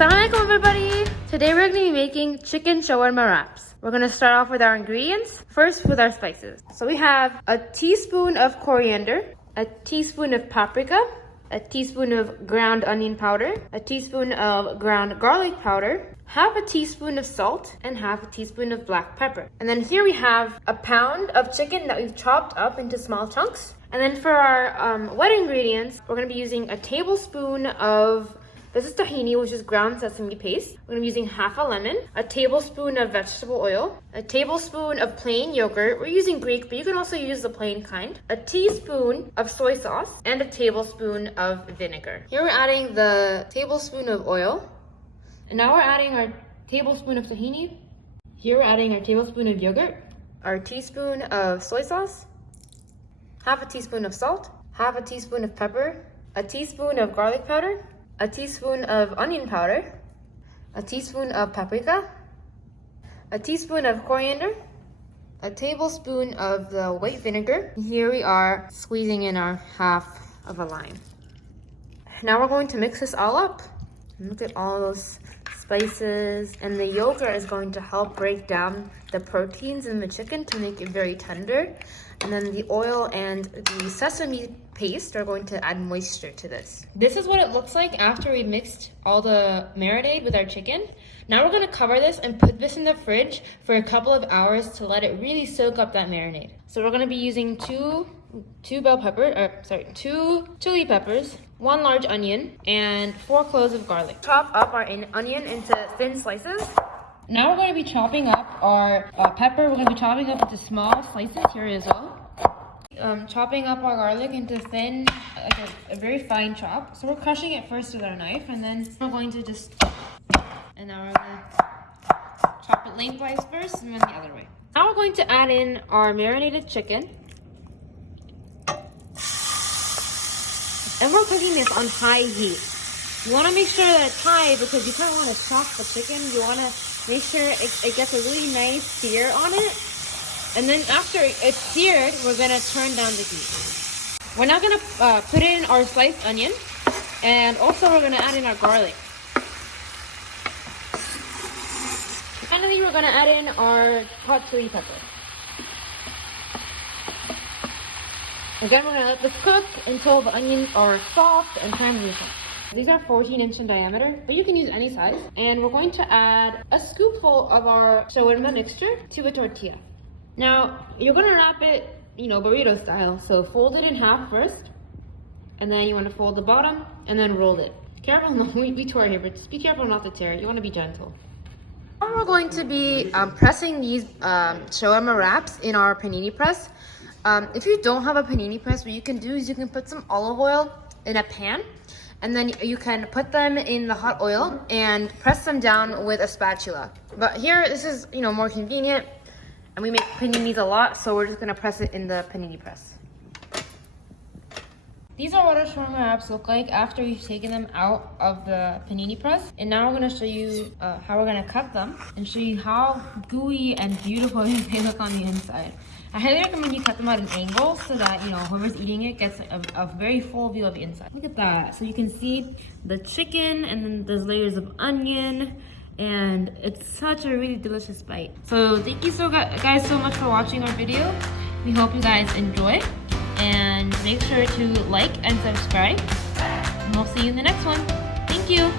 Assalamualaikum everybody! Today we're going to be making chicken shawarma wraps. We're going to start off with our ingredients, first with our spices. So we have a teaspoon of coriander, a teaspoon of paprika, a teaspoon of ground onion powder, a teaspoon of ground garlic powder, half a teaspoon of salt, and half a teaspoon of black pepper. And then here we have a pound of chicken that we've chopped up into small chunks. And then for our wet ingredients, we're going to be using a tablespoon of, this is tahini, which is ground sesame paste. We're going to be using half a lemon, a tablespoon of vegetable oil, a tablespoon of plain yogurt. We're using Greek, but you can also use the plain kind, a teaspoon of soy sauce, and a tablespoon of vinegar. Here we're adding the tablespoon of oil. And now we're adding our tablespoon of tahini. Here we're adding our tablespoon of yogurt, our teaspoon of soy sauce, half a teaspoon of salt, half a teaspoon of pepper, a teaspoon of garlic powder, a teaspoon of onion powder, a teaspoon of paprika, a teaspoon of coriander, a tablespoon of the white vinegar. Here we are squeezing in our half of a lime. Now we're going to mix this all up. Look at all those spices, and the yogurt is going to help break down the proteins in the chicken to make it very tender. And then the oil and the sesame paste are going to add moisture to this. This is what it looks like after we mixed all the marinade with our chicken. Now we're going to cover this and put this in the fridge for a couple of hours to let it really soak up that marinade. So we're going to be using two chili peppers, 1 large onion, and 4 cloves of garlic. Chop up our onion into thin slices. Now we're going to be chopping up our pepper. We're going to be chopping up into small slices here as well. Chopping up our garlic into thin, like a very fine chop. So we're crushing it first with our knife, and then we're going to and now we're going to chop it lengthwise first and then the other way. Now we're going to add in our marinated chicken. And we're cooking this on high heat. You want to make sure that it's high because you kind of want to shock the chicken. You want to make sure it gets a really nice sear on it. And then after it's seared, we're going to turn down the heat. We're now going to put in our sliced onion. And also we're going to add in our garlic. Finally, we're going to add in our hot chili pepper. Again, we're going to let this cook until the onions are soft and caramelized. These are 14-inch in diameter, but you can use any size. And we're going to add a scoopful of our shawarma mixture to a tortilla. Now, you're going to wrap it, burrito style. So fold it in half first, and then you want to fold the bottom, and then roll it. Careful, no, we tore here, but just be careful not to tear it. You want to be gentle. Now we're going to be pressing these shawarma wraps in our panini press. If you don't have a panini press, what you can do is you can put some olive oil in a pan, and then you can put them in the hot oil and press them down with a spatula. But here, this is more convenient, and we make paninis a lot, so we're just gonna press it in the panini press. These are what our shawarma wraps look like after we've taken them out of the panini press. And now we're gonna show you how we're gonna cut them and show you how gooey and beautiful they look on the inside. I highly recommend you cut them at an angle so that, whoever's eating it gets a very full view of the inside. Look at that. So you can see the chicken, and then there's layers of onion, and it's such a really delicious bite. So thank you guys so much for watching our video. We hope you guys enjoy, and make sure to like and subscribe, and we'll see you in the next one. Thank you.